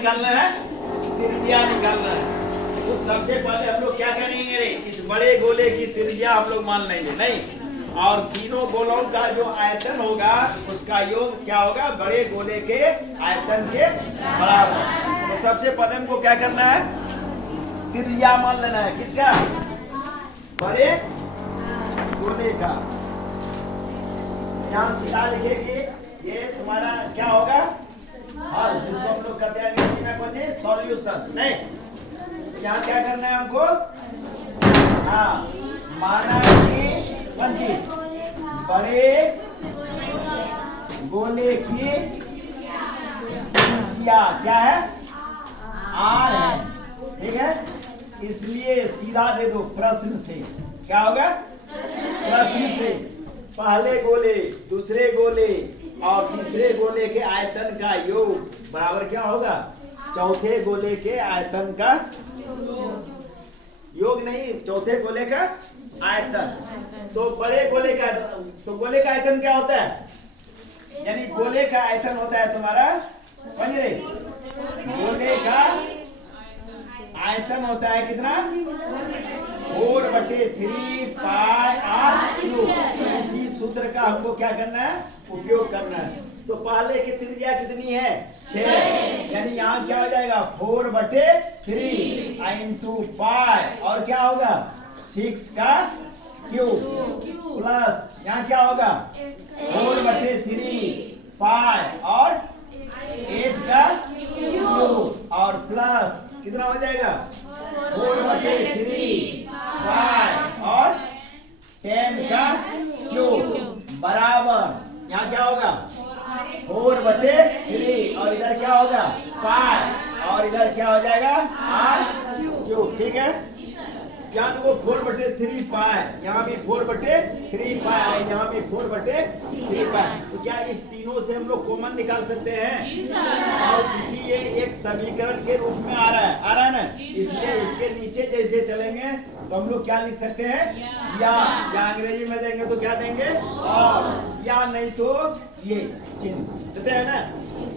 निकालना है, त्रिज्या निकालना है। तो सबसे पहले हम लोग क्या करेंगे रे, इस बड़े गोले की त्रिज्या हम लोग मान लेंगे नहीं, और तीनों गोलों का जो आयतन होगा उसका योग क्या होगा, बड़े गोले के आयतन के बराबर। तो सबसे पहले हमको क्या करना है, त्रिज्या मान लेना है, किसका, बड़े गोले का। यहाँ सीधा लिखेंगे, ये तुम्हारा क्या होगा, हल, जिसको हम लोग कहते हैं अंग्रेजी में कौन सी, सॉल्यूशन नहीं। यहाँ क्या करना है हमको, हाँ, माना कि पंची बड़े गोले की त्रिज्या क्या है, आर है, ठीक है। इसलिए सीधा दे दो प्रश्न से, क्या होगा, प्रश्न से पहले गोले, दूसरे गोले और तीसरे गोले के आयतन का योग बराबर क्या होगा, चौथे गोले के आयतन का योग नहीं, चौथे गोले का आयतन। तो बड़े गोले का, तो गोले का आयतन क्या होता है, यानी गोले का आयतन होता है तुम्हारा, पंजरे गोले का आयतन होता है कितना, 4/3 पाई आर क्यूब। इसी सूत्र का हमको क्या करना है, उपयोग करना है। तो पहले की त्रिज्या कितनी है, 6, यानी यहाँ क्या हो जाएगा, 4/3 इंटू पाई और क्या होगा 6 का क्यूब प्लस यहाँ क्या होगा 4/3 पाई और 8 का क्यूब और प्लस कितना हो जाएगा 4/3 पाई और 10 का क्यूब बराबर यहाँ क्या होगा 4/3 और इधर क्या होगा पाई और इधर क्या हो जाएगा आर क्यूब, ठीक है। यहाँ देखो 4/3 पाई, यहाँ भी 4/3 पाई, यहाँ भी 4/3 पाई। तो क्या इस तीनों से हम लोग कॉमन निकाल सकते हैं, और चूंकि ये एक समीकरण के रूप में आ रहा है ना, इसलिए इसके नीचे जैसे चलेंगे तो हम लोग क्या लिख सकते हैं, या अंग्रेजी में देंगे तो क्या देंगे, और या नहीं तो ये चिन्ह देते हैं ना,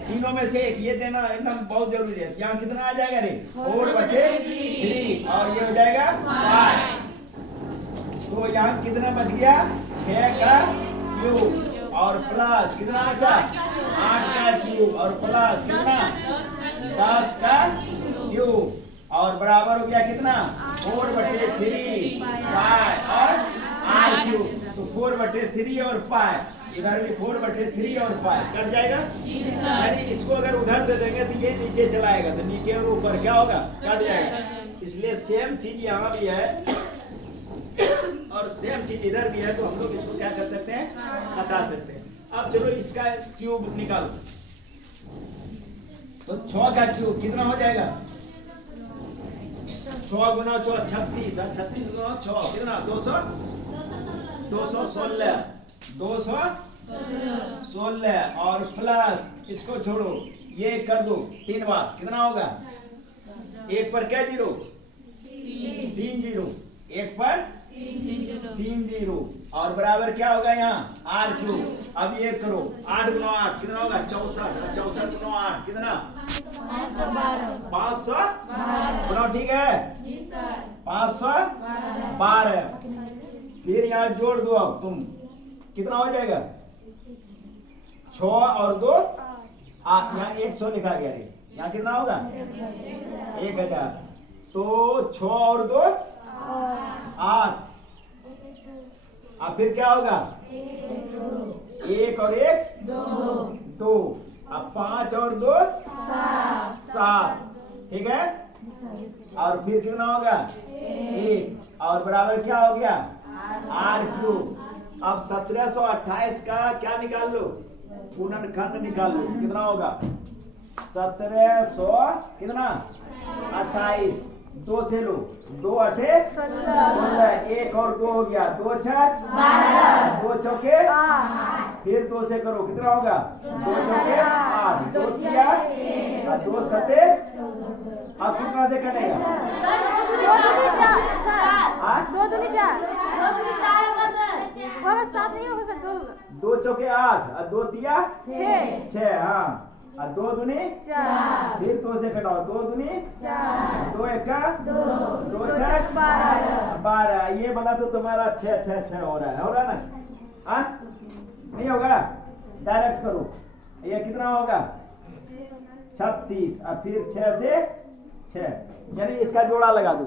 तीनों में से एक ये देना एकदम बहुत जरूरी है। यहाँ कितना आ जाएगा रे 4/3 और ये हो जाएगा 5, तो यहाँ कितना बच गया 6 का क्यूब और प्लस कितना बचा 8 का क्यूब और प्लस कितना 10 का क्यूब और बराबर हो गया कितना 4/3 पाई और आर क्यूब। तो 4/3 और पाई, इधर भी 4/3 और पाई कट जाएगा, यानी इसको अगर उधर दे देंगे तो ये नीचे चलाएगा, तो नीचे और ऊपर क्या होगा कट जाएगा। इसलिए सेम चीज यहाँ भी है और सेम चीज इधर भी है, तो हम लोग इसको क्या कर सकते हैं, हटा सकते हैं। अब चलो इसका क्यूब निकालो, तो 6 का क्यूब कितना हो जाएगा 6 गुना 6 36, 36 गुना 6 कितना 216 और प्लस इसको छोड़ो, ये कर दो 3 बार कितना होगा, एक पर क्या जीरो 3 जीरो, एक पर 3 जीरो और बराबर क्या होगा यहाँ आर क्यूब। अब ये करो 8 गुना 8 कितना होगा 64, 64 गुना 8 कितना 500 गुना, ठीक है 512। फिर यहाँ जोड़ दो, अब तुम कितना हो जाएगा 6 और 2 8, यहाँ 100 लिखा गया रे, यहाँ कितना होगा 1000, तो 6 और 2 8, अब फिर क्या होगा 1 और 1 2, अब 5 और 2 7, ठीक है, और फिर कितना होगा 1 और बराबर क्या हो गया आर क्यूब। अब 1728 का क्या निकाल लो, पूर्णखंड निकाल लो, कितना होगा 1700 कितना 28, 2 से लो 2 8 16, 1 और 2 हो गया 2 6 12, 2 चौके 8, फिर 2 से करो कितना होगा 2 चौके 8, 2 3 और 2 7, अब कितना से कटेगा 2 चौके 8 और 2 तिया 6, हाँ और 2 दूनी 4, फिर 2 से घटाओ, 2 दूनी 4, 2 एका 2, 2 2 छह 12, 12। ये बना तो तुम्हारा 6 हो रहा है ना? हाँ नहीं होगा? डायरेक्ट करो, ये कितना होगा? 36 और फिर 6 से 6, यानी इसका जोड़ा लगा दो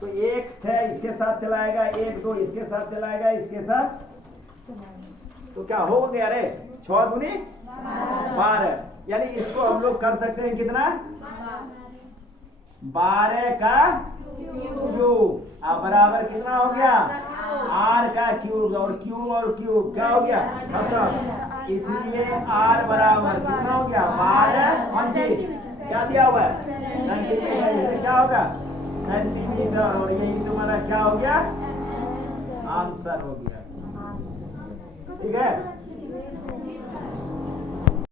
तो 1 6 इसके साथ चलाएगा, 1 2 इसके साथ चलाएगा, इसके साथ, तो क्या हो गया रे? 6 दूनी 12, यानी इसको हम लोग कर सकते हैं कितना? 12 का क्यूब बराबर कितना हो गया? r का क्यूब, और क्यूब क्या हो गया? खत्म। इसलिए r बराबर कितना हो गया? 12 क्या दिया हुआ है? सेंटीमीटर। ये क्या होगा? सेंटीमीटर। और यही तुम्हारा क्या हो गया? आंसर हो गया। ठीक है।